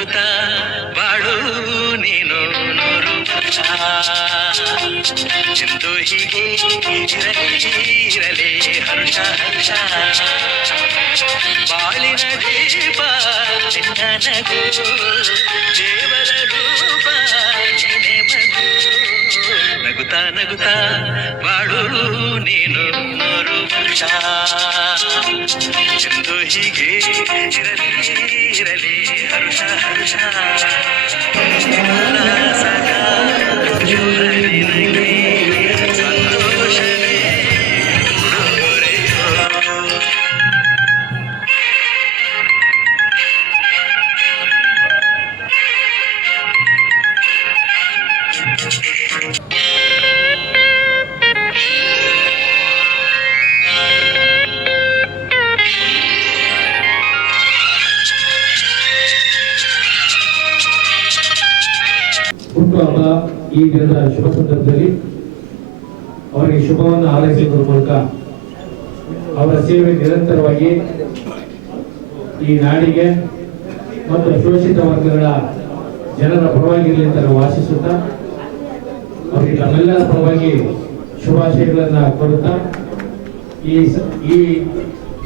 ನಗುತ್ತಾ ಬಾಳು ನೀನು ನೂರು ವರ್ಷ ಎಂದು ಹೀಗೆ ಇರಲಿ ಹರ್ಷ ಹರ್ಷ ಬಾಳಿನ ದೀಪ ನಿನ್ನ ನಗು ದೇವರ ರೂಪ ನೀನೆ ಮಗು ನಗುತ್ತಾ ನಗುತ್ತಾ ಬಾಳು ನೀನು ನೂರು ವರ್ಷ ಎಂದು ಹೀಗೆ ಇರಲಿ ಹರ್ಷ ಹರ್ಷ ಸದಾ ನಿನಗೆ ಸಂತೋಷವೇ ಉಡುಗೊರೆಯೋ. ಹುಟ್ಟುಹಬ್ಬ ಈ ದಿನದ ಶುಭ ಸಂದರ್ಭದಲ್ಲಿ ಅವರಿಗೆ ಶುಭವನ್ನು ಹಾರೈಸುವುದರ ಮೂಲಕ ಅವರ ಸೇವೆ ನಿರಂತರವಾಗಿ ಈ ನಾಡಿಗೆ ಮತ್ತು ಶೋಷಿತ ವರ್ಗಗಳ ಜನರ ಪರವಾಗಿರಲಿ ಅಂತ ನಾವು ಆಶಿಸುತ್ತಾ ಅವರಿಗೆ ನಮ್ಮೆಲ್ಲರ ಪರವಾಗಿ ಶುಭಾಶಯಗಳನ್ನು ಕೋರುತ್ತಾ ಈ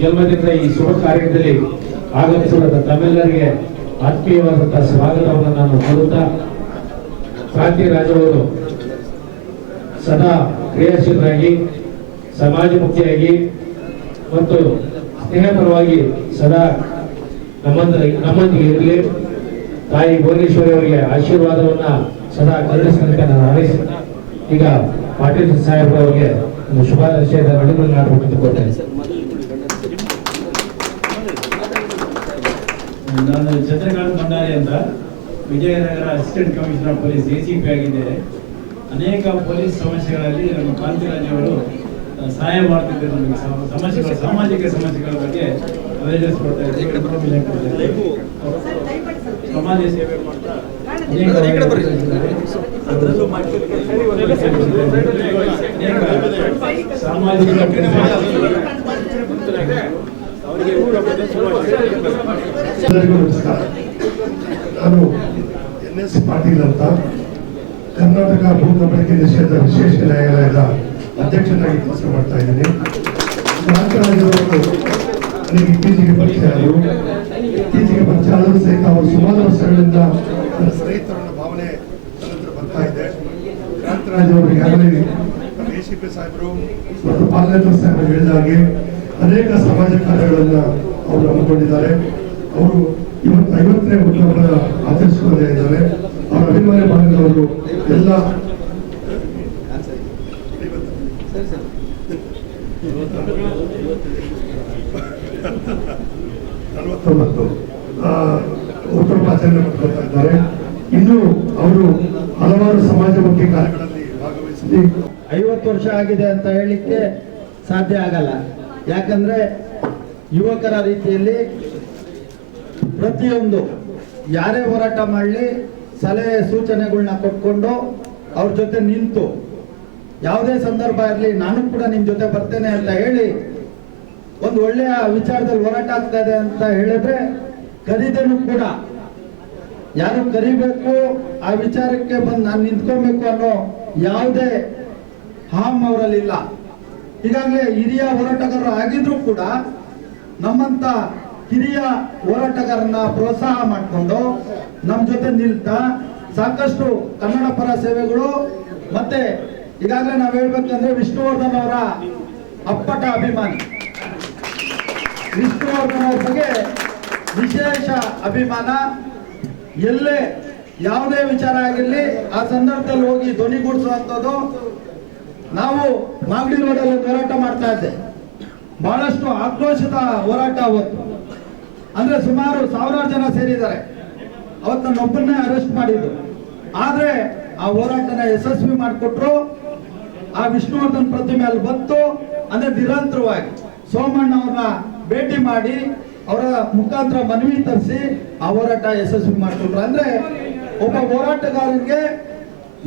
ಜನ್ಮದಿನದ ಈ ಶುಭ ಕಾರ್ಯದಲ್ಲಿ ಆಗಮಿಸಿದ ತಮ್ಮೆಲ್ಲರಿಗೆ ಆತ್ಮೀಯವಾದಂತಹ ಸ್ವಾಗತವನ್ನು ನಾನು ಕೋರುತ್ತಾ ಕ್ರಾಂತಿ ರಾಜವರು ಸದಾ ಕ್ರಿಯಾಶೀಲರಾಗಿ ಸಮಾಜಮುಖಿಯಾಗಿ ಮತ್ತು ಸ್ನೇಹಪರವಾಗಿ ಸದಾ ನಮ್ಮೊಂದಿಗೆ ಇರಲಿ. ತಾಯಿ ಭುವನೇಶ್ವರಿ ಅವರಿಗೆ ಆಶೀರ್ವಾದವನ್ನ ಸದಾ ಕರುಣಿಸಲಿಕ್ಕೆ ನಾನು ಹಾರೈಸುತ್ತಾ ಈಗ ಪಾಟೀಲ್ ಸಾಹೇಬ್ ಅವರಿಗೆ ಒಂದು ಶುಭಾಶಯದ ನಡುವನ್ನು ನಾಟಕ ಕೊಡ್ತೇನೆ. ನಾನು ಚಂದ್ರಕಾಂತ್ ಭಂಡಾರಿ ಅಂತ Vijayanagara assistant commissioner police ACP ಆಗಿದ್ದೇನೆ. ಅನೇಕ ಪೊಲೀಸ್ ಸಮಸ್ಯೆಗಳಲ್ಲಿ ನಮ್ಮ ಕಾಂತಿರಾಜ್ ಅವರು ಸಹಾಯ ಮಾಡ್ತಿದ್ದಾರೆ. ನಮಗೆ ಸಮಸ್ಯೆಗಳು ಸಾಮಾಜಿಕ ಸಮಸ್ಯೆಗಳ ಬಗ್ಗೆ ಅವೇರ್ನೆಸ್ ಕೊಡ್ತಾ ಇದ್ದಾರೆ, ಸಮಾಜ ಸೇವೆ ಮಾಡ್ತಾ ಸಾಮಾಜಿಕ ನಾನು NS ಪಾಟೀಲ್ ಅಂತ ಕರ್ನಾಟಕ ಭೂಕಂಪನಕ್ಕೆ ನಿಷೇಧ ವಿಶೇಷ ನ್ಯಾಯಾಲಯದ ಅಧ್ಯಕ್ಷನಾಗಿ ಕೆಲಸ ಮಾಡ್ತಾ ಇದ್ದೀನಿ. ಕ್ರಾಂತಿರಾಜವರು ನನಗೆ ಇತ್ತೀಚೆಗೆ ಪರಿಚಯ ಆದರೂ ಸಹಿತ ಅವರು ಸುಮಾರು ವರ್ಷಗಳಿಂದ ನನ್ನ ಸ್ನೇಹಿತರನ್ನ ಭಾವನೆ ನನ್ನ ಹತ್ರ ಬರ್ತಾ ಇದೆ. ಕ್ರಾಂತಿರಾಜ್ ಅವರು ಈಗಾಗಲೇ ನಮ್ಮ ACP ಸಾಹೇಬರು ಮತ್ತು ಪಾಲನೇಶ್ವರ ಸಾಹೇಬರು ಹೇಳಿದ ಹಾಗೆ ಅನೇಕ ಸಮಾಜ ಕಾರ್ಯಗಳನ್ನು ಅವರು ಹಮ್ಮಿಕೊಂಡಿದ್ದಾರೆ. ಅವರು ಇವತ್ತು 50ನೇ ಹುಟ್ಟುಹಬ್ಬ ಆಚರಿಸಿಕೊಂಡೇ ಇದ್ದಾರೆ. ಅವರ ಅಭಿಮಾನಿ ಭಾಗದವರು ಎಲ್ಲ 49 ಹುಟ್ಟುಹಬ್ಬ ಆಚರಣೆ ಮಾಡ್ಕೊಳ್ತಾ ಇದ್ದಾರೆ. ಇನ್ನು ಅವರು ಹಲವಾರು ಸಮಾಜಮುಖಿ ಕಾರ್ಯಗಳಲ್ಲಿ ಭಾಗವಹಿಸಿ 50 ವರ್ಷ ಆಗಿದೆ ಅಂತ ಹೇಳಲಿಕ್ಕೆ ಸಾಧ್ಯ ಆಗಲ್ಲ. ಯಾಕಂದ್ರೆ ಯುವಕರ ರೀತಿಯಲ್ಲಿ ಪ್ರತಿಯೊಂದು ಯಾರೇ ಹೋರಾಟ ಮಾಡಲಿ ಸಲಹೆ ಸೂಚನೆಗಳನ್ನ ಕೊಟ್ಕೊಂಡು ಅವ್ರ ಜೊತೆ ನಿಂತು ಯಾವುದೇ ಸಂದರ್ಭ ಇರಲಿ ನಾನು ಕೂಡ ನಿಮ್ ಜೊತೆ ಬರ್ತೇನೆ ಅಂತ ಹೇಳಿ ಒಂದು ಒಳ್ಳೆಯ ವಿಚಾರದಲ್ಲಿ ಹೋರಾಟ ಆಗ್ತಾ ಇದೆ ಅಂತ ಹೇಳಿದ್ರೆ ಕರೀದೇನು ಕೂಡ ಯಾರು ಕರಿಬೇಕು ಆ ವಿಚಾರಕ್ಕೆ ಬಂದು ನಾನು ನಿಂತ್ಕೊಬೇಕು ಅನ್ನೋ ಯಾವುದೇ ಹಾಮ್ ಅವರಲ್ಲಿಲ್ಲ. ಈಗಾಗಲೇ ಹಿರಿಯ ಹೋರಾಟಗಾರರು ಆಗಿದ್ರು ಕೂಡ ನಮ್ಮಂತ ಹಿರಿಯ ಹೋರಾಟಗಾರನ್ನ ಪ್ರೋತ್ಸಾಹ ಮಾಡಿಕೊಂಡು ನಮ್ಮ ಜೊತೆ ನಿಲ್ತಾ ಸಾಕಷ್ಟು ಕನ್ನಡ ಪರ ಸೇವೆಗಳು ಮತ್ತೆ ಈಗಾಗಲೇ ನಾವು ಹೇಳ್ಬೇಕಂದ್ರೆ ವಿಷ್ಣುವರ್ಧನ್ ಅವರ ಅಪ್ಪಟ ಅಭಿಮಾನಿ. ವಿಷ್ಣುವರ್ಧನ್ ಅವ್ರ ಬಗ್ಗೆ ವಿಶೇಷ ಅಭಿಮಾನ. ಎಲ್ಲೇ ಯಾವುದೇ ವಿಚಾರ ಆಗಿರಲಿ ಆ ಸಂದರ್ಭದಲ್ಲಿ ಹೋಗಿ ಧ್ವನಿಗೂಡಿಸುವಂಥದ್ದು. ನಾವು ಮಾಗಡಿ ರೋಡಲ್ಲಿ ಹೋರಾಟ ಮಾಡ್ತಾ ಇದ್ದೆ, ಬಹಳಷ್ಟು ಆಕ್ರೋಶದ ಹೋರಾಟ ಅವತ್ತು. ಅಂದ್ರೆ ಸುಮಾರು 1000 ಜನ ಸೇರಿದ್ದಾರೆ. ಅವತ್ತು ನನ್ನೊಬ್ಬನ್ನೇ ಅರೆಸ್ಟ್ ಮಾಡಿದ್ರು. ಆದ್ರೆ ಆ ಹೋರಾಟನ ಯಶಸ್ವಿ ಮಾಡಿಕೊಟ್ರು. ಆ ವಿಷ್ಣುವರ್ಧನ್ ಪ್ರತಿಮೆ ಅಲ್ಲಿ ಬಂತು. ಅಂದ್ರೆ ನಿರಂತರವಾಗಿ ಸೋಮಣ್ಣ ಅವ್ರನ್ನ ಭೇಟಿ ಮಾಡಿ ಅವರ ಮುಖಾಂತರ ಮನವಿ ತರಿಸಿ ಆ ಹೋರಾಟ ಯಶಸ್ವಿ ಮಾಡಿಕೊಟ್ರು. ಅಂದ್ರೆ ಒಬ್ಬ ಹೋರಾಟಗಾರನಿಗೆ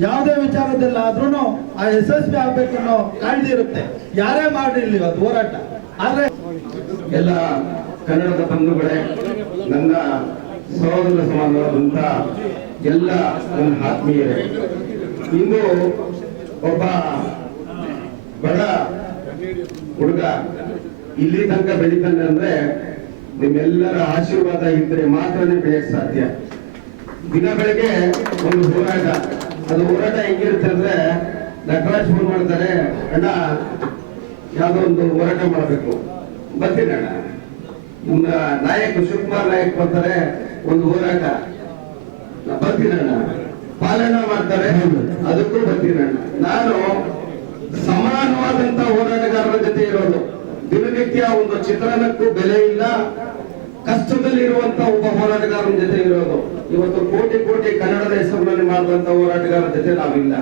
ಯಾವುದೇ ವಿಚಾರದಲ್ಲಿ ಆದ್ರೂ ಆ ಯಶಸ್ವಿ ಆಗ್ಬೇಕನ್ನೋ ಕಾಳಜಿ ಇರುತ್ತೆ. ಯಾರೇ ಮಾಡಿರ್ಲಿ ಅದು ಹೋರಾಟ. ಆದ್ರೆ ಎಲ್ಲ ಕನ್ನಡದ ಬಂಧುಗಳೇ, ನನ್ನ ಸಹೋದರ ಸಮಾನವಾದಂಥ ಎಲ್ಲ ನನ್ನ ಆತ್ಮೀಯರೇ, ಇಂದು ಒಬ್ಬ ಬಡ ಹುಡುಗ ಇಲ್ಲಿ ತನಕ ಬೆಳೀತಾನೆ ಅಂದ್ರೆ ನಿಮ್ಮೆಲ್ಲರ ಆಶೀರ್ವಾದ ಇದ್ರೆ ಮಾತ್ರನೇ ಬೆಳೆಯಕ್ಕೆ ಸಾಧ್ಯ. ದಿನ ಬೆಳಗ್ಗೆ ಒಂದು ಹೋರಾಟ, ಅದು ಹೋರಾಟ ಹೆಂಗಿರುತ್ತೆ ಅಂದ್ರೆ ನಟರಾಜ್ ಫೋನ್ ಮಾಡ್ತಾರೆ, ಅಣ್ಣ ಯಾವುದೋ ಒಂದು ಹೋರಾಟ ಮಾಡಬೇಕು, ಬರ್ತೀನಿ ಅಣ್ಣ. ನಿಮ್ಮ ನಾಯಕ್ ಶಿವಕುಮಾರ್ ನಾಯಕ್ ಬರ್ತಾರೆ, ಒಂದು ಹೋರಾಟ, ಬರ್ತೀನಿ ಅಣ್ಣ. ಪಾಲನ ಮಾಡ್ತಾರೆ, ಅದಕ್ಕೂ ಬರ್ತೀನಿ ಅಣ್ಣ. ನಾನು ಸಮಾನವಾದಂತ ಹೋರಾಟಗಾರರ ಜೊತೆ ಇರೋದು. ದಿನನಿತ್ಯ ಒಂದು ಚಿತ್ರಣಕ್ಕೂ ಬೆಲೆ ಇಲ್ಲ, ಕಷ್ಟದಲ್ಲಿರುವಂತ ಒಬ್ಬ ಹೋರಾಟಗಾರನ ಜೊತೆ ಇರೋದು. ಇವತ್ತು ಕೋಟಿ ಕೋಟಿ ಕನ್ನಡದ ಹೆಸರಿನಲ್ಲಿ ಮಾಡುವಂತ ಹೋರಾಟಗಾರರ ಜೊತೆ ನಾವಿಲ್ಲ.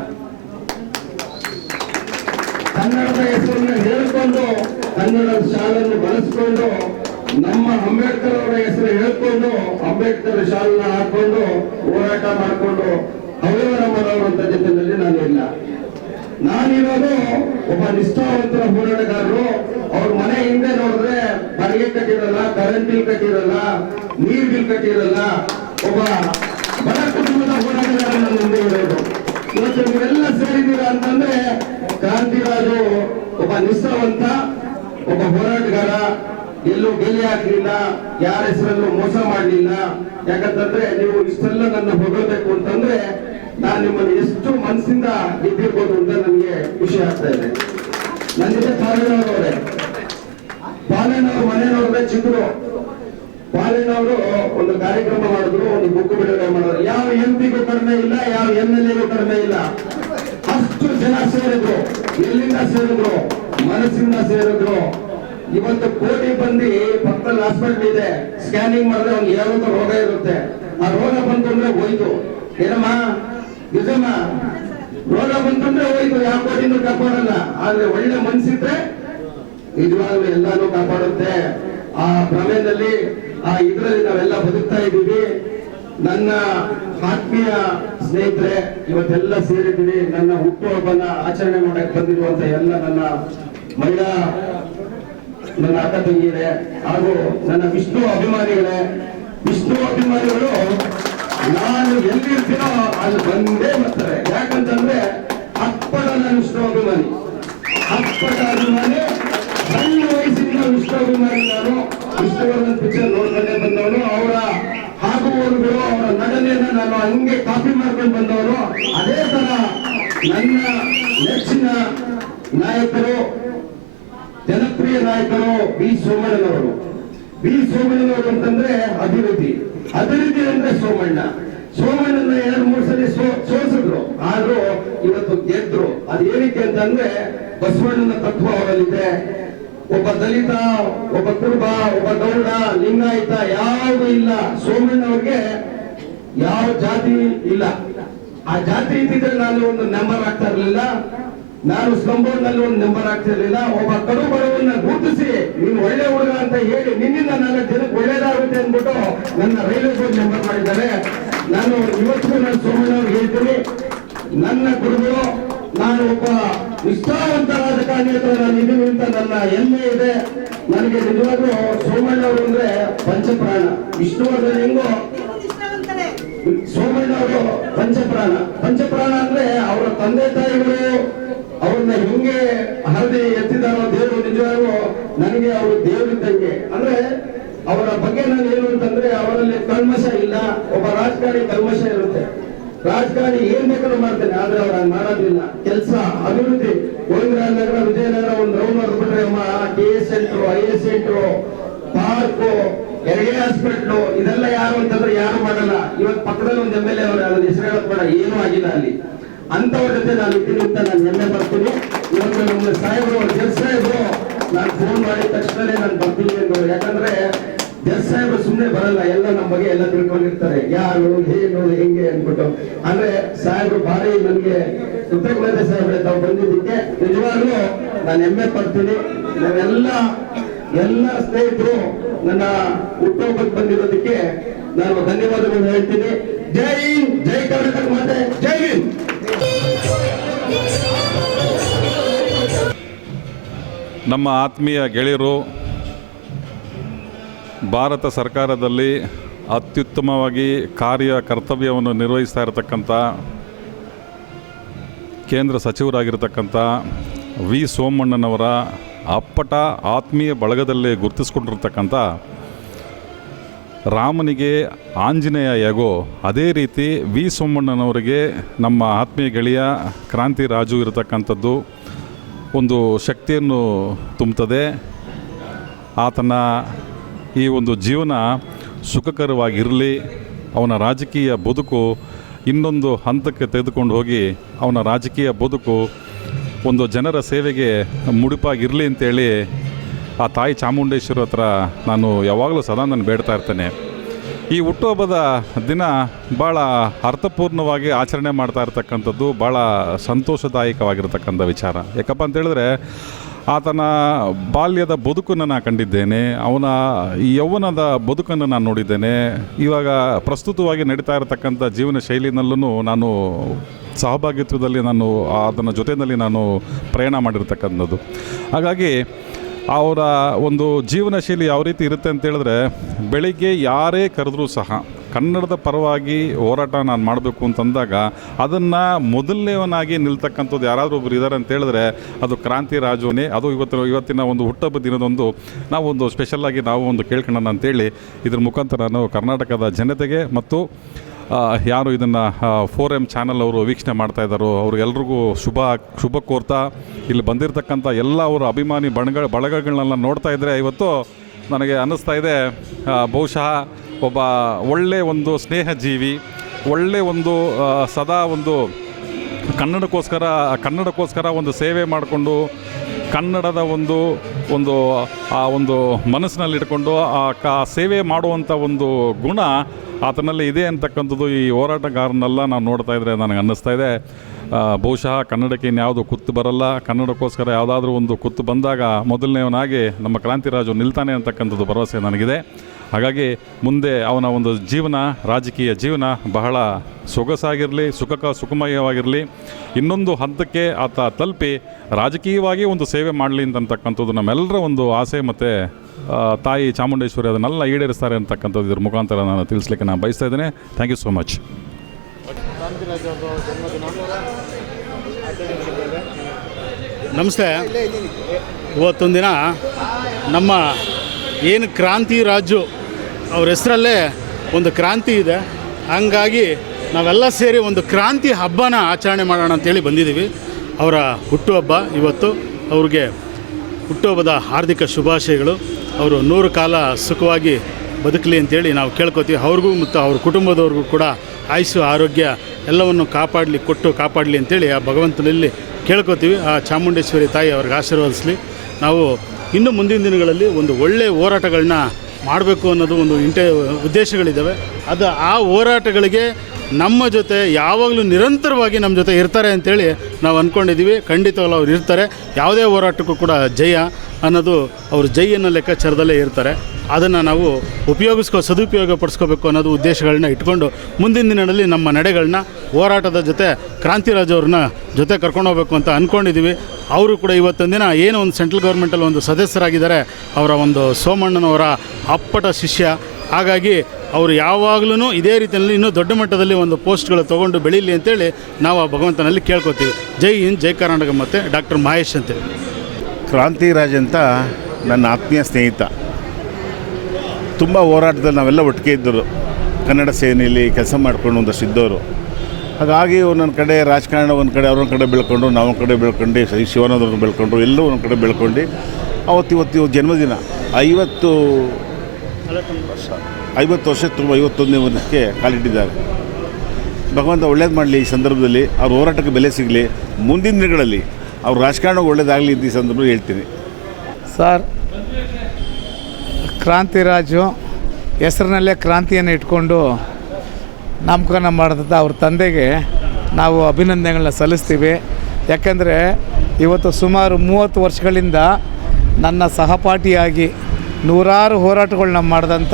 ಕನ್ನಡದ ಹೆಸರನ್ನ ಹೇಳ್ಕೊಂಡು, ಕನ್ನಡದ ಶಾಲನ್ನು ಬಳಸ್ಕೊಂಡು, ನಮ್ಮ ಅಂಬೇಡ್ಕರ್ ಅವರ ಹೆಸರು ಹೇಳ್ಕೊಂಡು, ಅಂಬೇಡ್ಕರ್ ಶಾಲನ್ನ ಹಾಕೊಂಡು ಹೋರಾಟ ಮಾಡಿಕೊಂಡು ಅವ್ಯವಹಾರ ಮಾಡೋರಂತ ಜೊತೆಯಲ್ಲಿ ನಾನು ಇಲ್ಲ. ನಾನಿರೋದು ಒಬ್ಬ ನಿಷ್ಠಾವಂತರ ಹೋರಾಟಗಾರರು. ಅವ್ರ ಮನೆ ಹಿಂದೆ ನೋಡಿದ್ರೆ ಬಾಡಿಗೆ ಕಟ್ಟಿರಲ್ಲ, ಕರೆಂಟ್ ಬಿಲ್ ಕಟ್ಟಿರಲ್ಲ, ನೀರ್ ಬಿಲ್ ಕಟ್ಟಿರಲ್ಲ. ಒಬ್ಬ ಬಡ ಕುಟುಂಬದ ಹೋರಾಟಗಾರ ನನ್ನ ಮುಂದೆ ಇರೋದು. ಇವತ್ತು ನೀವೆಲ್ಲ ಸೇರಿದ್ದೀರಾ ಅಂತಂದ್ರೆ ಕ್ರಾಂತಿರಾಜು ಒಬ್ಬ ನಿಷ್ಠಾವಂತ, ಒಬ್ಬ ಹೋರಾಟಗಾರ. ಎಲ್ಲೂ ಗೆಲ್ಲಿ ಹಾಕಲಿಲ್ಲ, ಯಾರ ಹೆಸರಲ್ಲೂ ಮೋಸ ಮಾಡಲಿಲ್ಲ. ಯಾಕಂತಂದ್ರೆ ನೀವು ಇಷ್ಟೆಲ್ಲ ನನ್ನ ಹೊಗಳಬೇಕು ಅಂತಂದ್ರೆ ನಾನು ನಿಮ್ಮನ್ನು ಎಷ್ಟು ಮನಸ್ಸಿಂದ ಗೆದ್ದಿರ್ಬೋದು ಅಂತ ನನಗೆ ಖುಷಿ ಆಗ್ತಾ ಇದೆ. ನನ್ನ ಜೊತೆ ಪಾಲನವರವರೇ, ಪಾಲನವ್ರ ಮನೆ ನೋಡಿದ್ರೆ ಚಿಕ್ಕರು. ಪಾಲನವರು ಒಂದು ಕಾರ್ಯಕ್ರಮ ಮಾಡಿದ್ರು, ಒಂದು ಬುಕ್ ಬಿಡುಗಡೆ ಮಾಡಿದ್ರು. ಯಾವ ಎಂಪಿಗೂ ಕಡಿಮೆ ಇಲ್ಲ, ಯಾವ MLA ಕಡಿಮೆ ಇಲ್ಲ. ಅಷ್ಟು ಜನ ಸೇರಿದ್ರು. ಎಲ್ಲಿಂದ ಸೇರಿದ್ರು? ಮನಸ್ಸಿಂದ ಸೇರಿದ್ರು. ಇವತ್ತು ಕೋಟಿ ಬಂದು ಪಕ್ಕದಲ್ಲಿ ಹಾಸ್ಪಿಟಲ್ ಇದೆ, ಸ್ಕ್ಯಾನಿಂಗ್ ಮಾಡಿದ್ರೆ ಅವ್ನಿಗೆ ಯಾವ್ದು ರೋಗ ಇರುತ್ತೆ. ಆ ರೋಗ ಬಂತಂದ್ರೆ ಹೋಯ್ತು. ಏನಮ್ಮ ನಿಜಮ್ಮ, ರೋಗ ಬಂತಂದ್ರೆ ಹೋಯ್ತು, ಯಾವ ಕೋಟಿನೂ ಕಾಪಾಡಲ್ಲ. ಆದ್ರೆ ಒಳ್ಳೆ ಮನ್ಸಿದ್ರೆ ನಿಜವಾಗ್ಲೂ ಎಲ್ಲಾನು ಕಾಪಾಡುತ್ತೆ. ಆ ಭ್ರಮೆಯಲ್ಲಿ, ಆ ಇದರಲ್ಲಿ ನಾವೆಲ್ಲ ಬದುಕ್ತಾ ಇದ್ದೀವಿ. ನನ್ನ ಆತ್ಮೀಯ ಸ್ನೇಹಿತರೆ, ಇವತ್ತೆಲ್ಲ ಸೇರಿದ್ದೀವಿ. ನನ್ನ ಹುಟ್ಟುಹಬ್ಬನ ಆಚರಣೆ ಮಾಡಕ್ ಬಂದಿರುವಂತ ಎಲ್ಲ ನನ್ನ ಮಹಿಳಾ, ನನ್ನ ಅಕ್ಕ ತಂಗಿಯರೇ, ಹಾಗೂ ನನ್ನ ವಿಷ್ಣು ಅಭಿಮಾನಿಗಳೇ. ವಿಷ್ಣು ಅಭಿಮಾನಿಗಳು ನಾನು ಎಲ್ಲಿರ್ತೀನೋ ಅಲ್ಲಿ ಬಂದೇ ಬರ್ತಾರೆ. ಯಾಕಂತಂದ್ರೆ ಅಪ್ಪಟ ನಾನು ವಿಷ್ಣು ಅಭಿಮಾನಿ, ಅಪ್ಪಟ ಅಭಿಮಾನಿ. ಸಣ್ಣ ವಯಸ್ಸಿನ ವಿಷ್ಣು ಅಭಿಮಾನಿ ನಾನು. ವಿಷ್ಣುವರ್ಧನ್ ಪಿಕ್ಚರ್ ನೋಡ್ಕೊಂಡೇ ಬಂದವನು. ಅವರ ಆಗುವವರುಗಳು, ಅವರ ನಟನೆಯನ್ನ ನಾನು ಹಂಗೆ ಕಾಪಿ ಮಾಡ್ಕೊಂಡು ಬಂದವನು. ಅದೇ ತರ ನನ್ನ ನೆಚ್ಚಿನ ನಾಯಕರು, ಜನಪ್ರಿಯ ನಾಯಕರು ಬಿ ಸೋಮಣ್ಣನವರು. ಬಿ ಸೋಮಣ್ಣನವರು ಅಂತಂದ್ರೆ ಅಭಿವೃದ್ಧಿ, ಅಭಿವೃದ್ಧಿ ಅಂದ್ರೆ ಸೋಮಣ್ಣ. ಸೋಮಣ್ಣನ 2-3 ಸಲ ಸೋಲಿಸಿದ್ರು, ಆದ್ರೂ ಇವತ್ತು ಗೆದ್ರು. ಅದೇನಕ್ಕೆ ಅಂತಂದ್ರೆ ಬಸವಣ್ಣನ ತತ್ವ ಅವರಲ್ಲಿದೆ. ಒಬ್ಬ ದಲಿತ, ಒಬ್ಬ ಕುರುಬ, ಒಬ್ಬ ಗೌಡ, ಲಿಂಗಾಯತ ಯಾವುದು ಇಲ್ಲ. ಸೋಮಣ್ಣವ್ರಿಗೆ ಯಾವ ಜಾತಿ ಇಲ್ಲ. ಆ ಜಾತಿ ಇದ್ದಿದ್ರೆ ನಾನು ಒಂದು ನಂಬರ್ ಆಗ್ತಾ ಇರ್ಲಿಲ್ಲ. ನಾನು ಸ್ಲಂಬೋರ್ಡ್ ನಲ್ಲಿ ಒಂದು ನಂಬರ್ ಆಗ್ತಿರ್ಲಿಲ್ಲ. ಒಬ್ಬ ಕಡು ಬಡವನ್ನ ಗುರುತಿಸಿ ನೀನು ಒಳ್ಳೆ ಹುಡುಗ ಅಂತ ಹೇಳಿ ನಿನ್ನಿಂದ 4 ಜನಕ್ಕೆ ಒಳ್ಳೇದಾಗುತ್ತೆ ಅಂದ್ಬಿಟ್ಟು ನನ್ನ ರೈಲ್ವೆ ಬೋರ್ಡ್ ನಂಬರ್ ಮಾಡಿದ್ದಾರೆ. ನಾನು ಇವತ್ತಿಗೂ ನಾನು ಸೋಮಣ್ಣವ್ರಿಗೆ ಹೇಳ್ತೀನಿ, ನನ್ನ ಗುರುಗಳು, ನಾನು ಒಬ್ಬ ನಿಷ್ಠಾವಂತ ರಾಜಕಾರಣಿ ಹತ್ರ ನಾನು ಇದೀನಿ ಅಂತ ನನ್ನ ಹೆಮ್ಮೆ ಇದೆ. ನನಗೆ ನಿಜವಾಗ್ಲೂ ಸೋಮಣ್ಣವರು ಅಂದ್ರೆ ಪಂಚಪ್ರಾಣ. ವಿಷ್ಣುವರ್ಧನ್ ಹೆಂಗೋ ಸೋಮಣ್ಣವರು ಪಂಚಪ್ರಾಣ. ಪಂಚಪ್ರಾಣ ಅಂದ್ರೆ ಅವರ ತಂದೆ ತಾಯಿಗಳು ಅವ್ರನ್ನ ಹೆಂಗೆ ಹರದಿ ಎತ್ತಿದಾರೋ ದೇವರು, ನಿಜವಾಗೂ ನನಗೆ ಅವರು ದೇವರಿದ್ದಂಗೆ. ಅಂದ್ರೆ ಅವರ ಬಗ್ಗೆ ನಾನು ಏನು ಅಂತಂದ್ರೆ ಅವರಲ್ಲಿ ಕಲ್ಮಶ ಇಲ್ಲ. ಒಬ್ಬ ರಾಜಕಾರಣಿ ಕಲ್ಮಶ ಇರುತ್ತೆ. ರಾಜಕಾರಣಿ ಏನ್ ಬೇಕಾದ್ರೂ ಮಾಡ್ತೇನೆ, ಆದ್ರೆ ಅವ್ರ ಮಾಡೋದಿಲ್ಲ. ಕೆಲಸ, ಅಭಿವೃದ್ಧಿ, ನಗರ, ವಿಜಯನಗರ ಒಂದು ರೌಂಡ್ ಹೊರಬಿಟ್ರೆ ಅಮ್ಮ, KS centre, IS centre, park, ಹೆರಿಗೆ ಹಾಸ್ಪಿಟ್ಲು, ಇದೆಲ್ಲ ಯಾರು ಅಂತಂದ್ರೆ ಯಾರು ಮಾಡಲ್ಲ. ಇವತ್ತು ಪಕ್ಕದಲ್ಲಿ ಒಂದು MLA ಅವರು, ಅದನ್ನ ಹೆಸರು ಹೇಳಕ್ ಬೇಡ, ಏನೂ ಆಗಿಲ್ಲ ಅಲ್ಲಿ. ಅಂತವ್ರ ಜೊತೆ ನಾನು ಇದ್ದೀನಿ ಅಂತ ನಾನು ಹೆಮ್ಮೆ ಬರ್ತೀನಿ. ಇವತ್ತು ನಮ್ಮ ಸಾಹೇಬರು, ಜಸ್ ಸಾಹೇಬರು ನಾನು ಫೋನ್ ಮಾಡಿದ ತಕ್ಷಣನೇ ನಾನು ಬರ್ತೀನಿ ಅಂದ್ರು. ಯಾಕಂದ್ರೆ ಜಸ್ ಸಾಹೇಬರು ಸುಮ್ಮನೆ ಬರಲ್ಲ, ಎಲ್ಲ ನಮ್ಮ ಬಗ್ಗೆ ಎಲ್ಲ ತಿಳ್ಕೊಂಡಿರ್ತಾರೆ, ಯಾರು ಏನು ಹೆಂಗೆ ಅನ್ಬಿಟ್ಟು. ಅಂದ್ರೆ ಸಾಹೇಬರು ಭಾರಿ ನನಗೆ ಕೃತಜ್ಞತೆ ಸಾಹೇಬ್ರೆ, ತಾವು ಬಂದಿದ್ದಕ್ಕೆ ನಿಜವಾಗ್ಲೂ ನಾನು ಹೆಮ್ಮೆ ಪಡ್ತೀನಿ. ಎಲ್ಲ ಸ್ನೇಹಿತರು ನನ್ನ ಹುಟ್ಟುಹಬ್ಬಕ್ಕೆ ಬಂದಿರೋದಕ್ಕೆ ನಾನು ಧನ್ಯವಾದಗಳು ಹೇಳ್ತೀನಿ. ಜೈ ಹಿಂದ್, ಜೈ ಕರ್ನಾಟಕ ಮಾತೆ, ಜೈ ಹಿಂದ್. ನಮ್ಮ ಆತ್ಮೀಯ ಗೆಳೆಯರು, ಭಾರತ ಸರ್ಕಾರದಲ್ಲಿ ಅತ್ಯುತ್ತಮವಾಗಿ ಕರ್ತವ್ಯವನ್ನು ನಿರ್ವಹಿಸ್ತಾ ಇರತಕ್ಕಂಥ ಕೇಂದ್ರ ಸಚಿವರಾಗಿರ್ತಕ್ಕಂಥ ವಿ ಸೋಮಣ್ಣನವರ ಅಪ್ಪಟ ಆತ್ಮೀಯ ಬಳಗದಲ್ಲೇ ಗುರುತಿಸ್ಕೊಂಡಿರ್ತಕ್ಕಂಥ ರಾಮನಿಗೆ ಆಂಜನೇಯ ಹೇಗೋ ಅದೇ ರೀತಿ ವಿ ಸೋಮಣ್ಣನವರಿಗೆ ನಮ್ಮ ಆತ್ಮೀಯ ಗೆಳೆಯ ಕ್ರಾಂತಿ ರಾಜು ಇರತಕ್ಕಂಥದ್ದು ಒಂದು ಶಕ್ತಿಯನ್ನು ತುಂಬುತ್ತದೆ. ಆತನ ಈ ಒಂದು ಜೀವನ ಸುಖಕರವಾಗಿರಲಿ, ಅವನ ರಾಜಕೀಯ ಬದುಕು ಇನ್ನೊಂದು ಹಂತಕ್ಕೆ ತೆಗೆದುಕೊಂಡು ಹೋಗಿ ಅವನ ರಾಜಕೀಯ ಬದುಕು ಒಂದು ಜನರ ಸೇವೆಗೆ ಮುಡಿಪಾಗಿರಲಿ ಅಂತೇಳಿ ಆ ತಾಯಿ ಚಾಮುಂಡೇಶ್ವರಿ ಹತ್ರ ನಾನು ಯಾವಾಗಲೂ ಸದಾ ನಾನು ಬೇಡ್ತಾ ಇರ್ತೇನೆ. ಈ ಹುಟ್ಟುಹಬ್ಬದ ದಿನ ಭಾಳ ಅರ್ಥಪೂರ್ಣವಾಗಿ ಆಚರಣೆ ಮಾಡ್ತಾ ಇರ್ತಕ್ಕಂಥದ್ದು ಭಾಳ ಸಂತೋಷದಾಯಕವಾಗಿರ್ತಕ್ಕಂಥ ವಿಚಾರ. ಯಾಕಪ್ಪ ಅಂತೇಳಿದ್ರೆ ಆತನ ಬಾಲ್ಯದ ಬದುಕನ್ನು ನಾನು ಕಂಡಿದ್ದೇನೆ, ಅವನ ಯೌವನದ ಬದುಕನ್ನು ನಾನು ನೋಡಿದ್ದೇನೆ. ಇವಾಗ ಪ್ರಸ್ತುತವಾಗಿ ನಡೀತಾ ಇರತಕ್ಕಂಥ ಜೀವನ ಶೈಲಿನಲ್ಲೂ ನಾನು ಸಹಭಾಗಿತ್ವದಲ್ಲಿ ಅದನ್ನ ಜೊತೆಯಲ್ಲಿ ನಾನು ಪ್ರಯಾಣ ಮಾಡಿರ್ತಕ್ಕಂಥದ್ದು. ಹಾಗಾಗಿ ಅವರ ಒಂದು ಜೀವನ ಶೈಲಿ ಯಾವ ರೀತಿ ಇರುತ್ತೆ ಅಂತೇಳಿದ್ರೆ, ಬೆಳಿಗ್ಗೆ ಯಾರೇ ಕರೆದ್ರೂ ಸಹ ಕನ್ನಡದ ಪರವಾಗಿ ಹೋರಾಟ ನಾನು ಮಾಡಬೇಕು ಅಂತಂದಾಗ ಅದನ್ನು ಮೊದಲನೇವನಾಗಿ ನಿಲ್ತಕ್ಕಂಥದ್ದು ಯಾರಾದರೂ ಒಬ್ಬರು ಇದ್ದಾರೆ ಅಂತೇಳಿದ್ರೆ ಅದು ಕ್ರಾಂತಿ ರಾಜುನೇ. ಅದು ಇವತ್ತಿನ ಒಂದು ಹುಟ್ಟುಹಬ್ಬ ದಿನದೊಂದು ನಾವೊಂದು ಸ್ಪೆಷಲ್ಲಾಗಿ ನಾವು ಒಂದು ಕೇಳ್ಕೊಳ್ಳೋಣ ಅಂತೇಳಿ ಇದ್ರ ಮುಖಾಂತರ ನಾನು ಕರ್ನಾಟಕದ ಜನತೆಗೆ ಮತ್ತು ಯಾರು ಇದನ್ನು 4M ಚಾನಲ್ ಅವರು ವೀಕ್ಷಣೆ ಮಾಡ್ತಾಯಿದ್ದಾರೋ ಅವ್ರಿಗೆಲ್ರಿಗೂ ಶುಭ ಕೋರ್ತಾ ಇಲ್ಲಿ ಬಂದಿರತಕ್ಕಂಥ ಎಲ್ಲ ಅವರ ಅಭಿಮಾನಿ ಬಳಗಗಳನ್ನೆಲ್ಲ ನೋಡ್ತಾ ಇದ್ದರೆ ಇವತ್ತು ನನಗೆ ಅನ್ನಿಸ್ತಾ ಇದೆ ಬಹುಶಃ ಒಬ್ಬ ಒಳ್ಳೆಯ ಒಂದು ಸ್ನೇಹಜೀವಿ, ಒಳ್ಳೆಯ ಒಂದು ಸದಾ ಒಂದು ಕನ್ನಡಕ್ಕೋಸ್ಕರ ಒಂದು ಸೇವೆ ಮಾಡಿಕೊಂಡು ಕನ್ನಡದ ಒಂದು ಆ ಒಂದು ಮನಸ್ಸಿನಲ್ಲಿ ಇಟ್ಕೊಂಡು ಆ ಸೇವೆ ಮಾಡುವಂಥ ಒಂದು ಗುಣ ಆತನಲ್ಲಿ ಇದೆ ಅಂತಕ್ಕಂಥದ್ದು ಈ ಹೋರಾಟಗಾರನೆಲ್ಲ ನಾವು ನೋಡ್ತಾ ಇದ್ದರೆ ನನಗೆ ಅನ್ನಿಸ್ತಾ ಇದೆ. ಬಹುಶಃ ಕನ್ನಡಕ್ಕೆ ಇನ್ಯಾವುದು ಕುತ್ತು ಬರಲ್ಲ, ಕನ್ನಡಕ್ಕೋಸ್ಕರ ಯಾವುದಾದ್ರೂ ಒಂದು ಕುತ್ತು ಬಂದಾಗ ಮೊದಲನೇವನಾಗಿ ನಮ್ಮ ಕ್ರಾಂತಿರಾಜು ನಿಲ್ತಾನೆ ಅಂತಕ್ಕಂಥದ್ದು ಭರವಸೆ ನನಗಿದೆ. ಹಾಗಾಗಿ ಮುಂದೆ ಅವನ ಒಂದು ರಾಜಕೀಯ ಜೀವನ ಬಹಳ ಸೊಗಸಾಗಿರಲಿ, ಸುಖಮಯವಾಗಿರಲಿ, ಇನ್ನೊಂದು ಹಂತಕ್ಕೆ ಆತ ತಲುಪಿ ರಾಜಕೀಯವಾಗಿ ಒಂದು ಸೇವೆ ಮಾಡಲಿ ಅಂತಕ್ಕಂಥದ್ದು ನಮ್ಮೆಲ್ಲರ ಒಂದು ಆಸೆ. ಮತ್ತು ತಾಯಿ ಚಾಮುಂಡೇಶ್ವರಿ ಅದನ್ನೆಲ್ಲ ಈಡೇರಿಸ್ತಾರೆ ಅಂತಕ್ಕಂಥದ್ದು ಇದ್ರ ಮುಖಾಂತರ ನಾನು ತಿಳಿಸ್ಲಿಕ್ಕೆ ನಾನು ಬಯಸ್ತಾ ಇದ್ದೇನೆ. Thank you so much. ನಮಸ್ತೆ. ಇವತ್ತೊಂದು ದಿನ ನಮ್ಮ ಏನು ಕ್ರಾಂತಿ ರಾಜು ಅವ್ರ ಹೆಸರಲ್ಲೇ ಒಂದು ಕ್ರಾಂತಿ ಇದೆ. ಹಂಗಾಗಿ ನಾವೆಲ್ಲ ಸೇರಿ ಒಂದು ಕ್ರಾಂತಿ ಹಬ್ಬನ ಆಚರಣೆ ಮಾಡೋಣ ಅಂತೇಳಿ ಬಂದಿದ್ದೀವಿ. ಅವರ ಹುಟ್ಟುಹಬ್ಬ ಇವತ್ತು. ಅವ್ರಿಗೆ ಹುಟ್ಟುಹಬ್ಬದ ಹಾರ್ದಿಕ ಶುಭಾಶಯಗಳು. ಅವರು 100 ಕಾಲ ಸುಖವಾಗಿ ಬದುಕಲಿ ಅಂತೇಳಿ ನಾವು ಕೇಳ್ಕೊತೀವಿ. ಅವ್ರಿಗೂ ಮತ್ತು ಅವ್ರ ಕುಟುಂಬದವ್ರಿಗೂ ಕೂಡ ಆಯುಷ್ಯ ಆರೋಗ್ಯ ಎಲ್ಲವನ್ನು ಕಾಪಾಡಲಿ ಅಂತೇಳಿ ಆ ಭಗವಂತನಲ್ಲಿ ಕೇಳ್ಕೊತೀವಿ. ಆ ಚಾಮುಂಡೇಶ್ವರಿ ತಾಯಿ ಅವ್ರಿಗೆ ಆಶೀರ್ವದಿಸಲಿ. ನಾವು ಇನ್ನು ಮುಂದಿನ ದಿನಗಳಲ್ಲಿ ಒಂದು ಒಳ್ಳೆಯ ಹೋರಾಟಗಳನ್ನ ಮಾಡಬೇಕು ಅನ್ನೋದು ಒಂದು ಉದ್ದೇಶಗಳಿದ್ದಾವೆ. ಆ ಹೋರಾಟಗಳಿಗೆ ನಮ್ಮ ಜೊತೆ ಯಾವಾಗಲೂ ನಿರಂತರವಾಗಿ ನಮ್ಮ ಜೊತೆ ಇರ್ತಾರೆ ಅಂತೇಳಿ ನಾವು ಅಂದ್ಕೊಂಡಿದ್ದೀವಿ. ಖಂಡಿತವಾಗ್ಲೂ ಅವ್ರು ಇರ್ತಾರೆ. ಯಾವುದೇ ಹೋರಾಟಕ್ಕೂ ಕೂಡ ಜಯ ಅನ್ನೋದು ಅವ್ರ ಜೈಯನ್ನು ಲೆಕ್ಕಾಚಾರದಲ್ಲೇ ಇರ್ತಾರೆ. ಅದನ್ನು ನಾವು ಸದುಪಯೋಗ ಪಡಿಸ್ಕೋಬೇಕು ಅನ್ನೋದು ಉದ್ದೇಶಗಳನ್ನ ಇಟ್ಕೊಂಡು ಮುಂದಿನ ದಿನಗಳಲ್ಲಿ ನಮ್ಮ ನಡೆಗಳನ್ನ ಹೋರಾಟದ ಜೊತೆ ಕ್ರಾಂತಿರಾಜ್ ಅವ್ರನ್ನ ಜೊತೆ ಕರ್ಕೊಂಡು ಹೋಗಬೇಕು ಅಂತ ಅಂದ್ಕೊಂಡಿದ್ದೀವಿ. ಅವರು ಕೂಡ ಇವತ್ತೊಂದಿನ ಏನು ಒಂದು ಸೆಂಟ್ರಲ್ ಗೌರ್ಮೆಂಟಲ್ಲಿ ಒಂದು ಸದಸ್ಯರಾಗಿದ್ದಾರೆ. ಅವರ ಒಂದು ಸೋಮಣ್ಣನವರ ಅಪ್ಪಟ ಶಿಷ್ಯ. ಹಾಗಾಗಿ ಅವರು ಯಾವಾಗಲೂ ಇದೇ ರೀತಿಯಲ್ಲಿ ಇನ್ನೂ ದೊಡ್ಡ ಮಟ್ಟದಲ್ಲಿ ಒಂದು ಪೋಸ್ಟ್ಗಳು ತೊಗೊಂಡು ಬೆಳೀಲಿ ಅಂತೇಳಿ ನಾವು ಆ ಭಗವಂತನಲ್ಲಿ ಕೇಳ್ಕೊತೀವಿ. ಜೈ ಹಿಂದ್, ಜೈ ಕರ್ನಾಟಕ. ಮತ್ತು ಡಾಕ್ಟರ್ ಮಹೇಶ್ ಅಂತೇಳಿ. ಕ್ರಾಂತಿರಾಜ್ ಅಂತ ನನ್ನ ಆತ್ಮೀಯ ಸ್ನೇಹಿತ. ತುಂಬ ಹೋರಾಟದಲ್ಲಿ ನಾವೆಲ್ಲ ಒಟ್ಟಿಗೆ ಇದ್ದರು. ಕನ್ನಡ ಸೇನೆಯಲ್ಲಿ ಕೆಲಸ ಮಾಡ್ಕೊಂಡು ಒಂದಷ್ಟು ಇದ್ದವರು. ಹಾಗಾಗಿ ಒಂದೊಂದು ಕಡೆ ರಾಜಕಾರಣ ಒಂದು ಕಡೆ ಅವ್ರೊಂದು ಕಡೆ ಬೆಳ್ಕೊಂಡು, ನಾವು ಒಂದು ಕಡೆ ಬೆಳ್ಕೊಂಡು, ಶಿವನದವ್ರನ್ನ ಬೆಳ್ಕೊಂಡ್ರು, ಎಲ್ಲರೂ ಒಂದು ಕಡೆ ಬೆಳ್ಕೊಂಡು ಇವತ್ತು ಜನ್ಮದಿನ 50 ವರ್ಷ ತುಂಬ 51ನೇ ವರ್ಷಕ್ಕೆ ಕಾಲಿಟ್ಟಿದ್ದಾರೆ. ಭಗವಂತ ಒಳ್ಳೇದು ಮಾಡಲಿ. ಈ ಸಂದರ್ಭದಲ್ಲಿ ಅವ್ರ ಹೋರಾಟಕ್ಕೆ ಬೆಲೆ ಸಿಗಲಿ. ಮುಂದಿನ ದಿನಗಳಲ್ಲಿ ಅವ್ರ ರಾಜಕಾರಣ ಒಳ್ಳೇದಾಗಲಿ ಅಂತ ಈ ಸಂದರ್ಭದಲ್ಲಿ ಹೇಳ್ತೀನಿ. ಸರ್, ಕ್ರಾಂತಿರಾಜು ಹೆಸರಿನಲ್ಲೇ ಕ್ರಾಂತಿಯನ್ನು ಇಟ್ಕೊಂಡು ನಾಮಕರಣ ಮಾಡಿದಂಥ ಅವ್ರ ತಂದೆಗೆ ನಾವು ಅಭಿನಂದನೆಗಳನ್ನ ಸಲ್ಲಿಸ್ತೀವಿ. ಯಾಕೆಂದರೆ ಇವತ್ತು ಸುಮಾರು 30 ವರ್ಷಗಳಿಂದ ನನ್ನ ಸಹಪಾಠಿಯಾಗಿ ನೂರಾರು ಹೋರಾಟಗಳನ್ನ ಮಾಡಿದಂಥ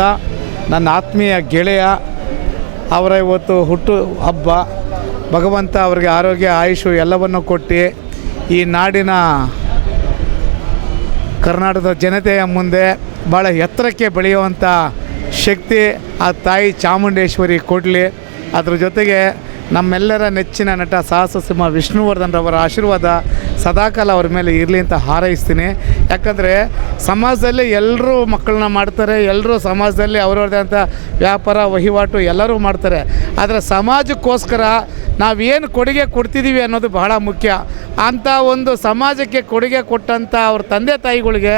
ನನ್ನ ಆತ್ಮೀಯ ಗೆಳೆಯ ಅವರ ಇವತ್ತು ಹುಟ್ಟು ಹಬ್ಬ. ಭಗವಂತ ಅವರಿಗೆ ಆರೋಗ್ಯ ಆಯುಷು ಎಲ್ಲವನ್ನು ಕೊಟ್ಟು ಈ ನಾಡಿನ ಕರ್ನಾಟಕದ ಜನತೆಯ ಮುಂದೆ ಭಾಳ ಎತ್ತರಕ್ಕೆ ಬೆಳೆಯುವಂಥ ಶಕ್ತಿ ಆ ತಾಯಿ ಚಾಮುಂಡೇಶ್ವರಿ ಕೊಡಲಿ. ಅದ್ರ ಜೊತೆಗೆ ನಮ್ಮೆಲ್ಲರ ನೆಚ್ಚಿನ ನಟ ಸಾಹಸ ಸಿಂಹ ವಿಷ್ಣುವರ್ಧನ್ ರವರ ಆಶೀರ್ವಾದ ಸದಾಕಾಲ ಅವ್ರ ಮೇಲೆ ಇರಲಿ ಅಂತ ಹಾರೈಸ್ತೀನಿ. ಯಾಕಂದರೆ ಸಮಾಜದಲ್ಲಿ ಎಲ್ಲರೂ ಮಕ್ಕಳನ್ನ ಮಾಡ್ತಾರೆ, ಎಲ್ಲರೂ ಸಮಾಜದಲ್ಲಿ ಅವ್ರವ್ರದ್ದೇ ಅಂತ ವ್ಯಾಪಾರ ವಹಿವಾಟು ಎಲ್ಲರೂ ಮಾಡ್ತಾರೆ. ಆದರೆ ಸಮಾಜಕ್ಕೋಸ್ಕರ ನಾವೇನು ಕೊಡುಗೆ ಕೊಡ್ತಿದ್ದೀವಿ ಅನ್ನೋದು ಬಹಳ ಮುಖ್ಯ. ಅಂಥ ಒಂದು ಸಮಾಜಕ್ಕೆ ಕೊಡುಗೆ ಕೊಟ್ಟಂಥ ಅವ್ರ ತಂದೆ ತಾಯಿಗಳಿಗೆ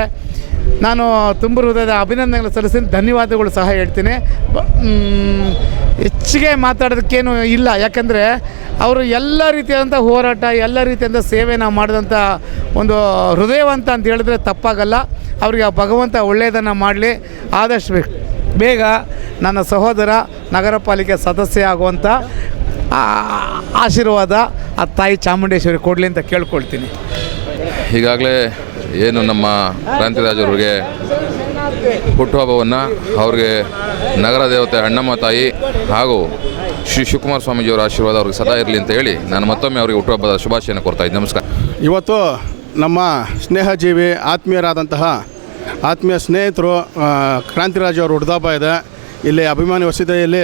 ನಾನು ತುಂಬ ಹೃದಯದ ಅಭಿನಂದನೆಗಳು ಸಲ್ಲಿಸ್ತೀನಿ, ಧನ್ಯವಾದಗಳು ಸಹ ಹೇಳ್ತೀನಿ. ಹೆಚ್ಚಿಗೆ ಮಾತಾಡೋದಕ್ಕೇನು ಇಲ್ಲ, ಯಾಕಂದರೆ ಅವರು ಎಲ್ಲ ರೀತಿಯಾದಂಥ ಹೋರಾಟ, ಎಲ್ಲ ರೀತಿಯಾದ ಸೇವೆ ನಾವು ಮಾಡಿದಂಥ ಒಂದು ಹೃದಯವಂತ ಅಂತ ಹೇಳಿದ್ರೆ ತಪ್ಪಾಗಲ್ಲ. ಅವರಿಗೆ ಭಗವಂತ ಒಳ್ಳೆಯದನ್ನು ಮಾಡಲಿ. ಆದಷ್ಟು ಬೇಗ ನನ್ನ ಸಹೋದರ ನಗರ ಪಾಲಿಕೆ ಸದಸ್ಯ ಆಗುವಂಥ ಆಶೀರ್ವಾದ ಆ ತಾಯಿ ಚಾಮುಂಡೇಶ್ವರಿ ಕೊಡಲಿ ಅಂತ ಕೇಳ್ಕೊಳ್ತೀನಿ. ಈಗಾಗಲೇ ಏನು ನಮ್ಮ ಕ್ರಾಂತಿರಾಜವ್ರಿಗೆ ಹುಟ್ಟುಹಬ್ಬವನ್ನು ಅವ್ರಿಗೆ ನಗರ ದೇವತೆ ಅಣ್ಣಮ್ಮ ತಾಯಿ ಹಾಗೂ ಶ್ರೀ ಶಿವಕುಮಾರ ಸ್ವಾಮೀಜಿಯವರ ಆಶೀರ್ವಾದ ಅವ್ರಿಗೆ ಸದಾ ಇರಲಿ ಅಂತ ಹೇಳಿ ನಾನು ಮತ್ತೊಮ್ಮೆ ಅವರಿಗೆ ಹುಟ್ಟುಹಬ್ಬದ ಶುಭಾಶಯನ ಕೊಡ್ತಾ ಇದ್ದೀನಿ. ನಮಸ್ಕಾರ. ಇವತ್ತು ನಮ್ಮ ಸ್ನೇಹಜೀವಿ ಆತ್ಮೀಯರಾದಂತಹ ಆತ್ಮೀಯ ಸ್ನೇಹಿತರು ಕ್ರಾಂತಿರಾಜ್ ಅವರು ಹುಟ್ಟುಹಬ್ಬ ಇದೆ. ಇಲ್ಲಿ ಅಭಿಮಾನಿ ವಸತಿಯಲ್ಲಿ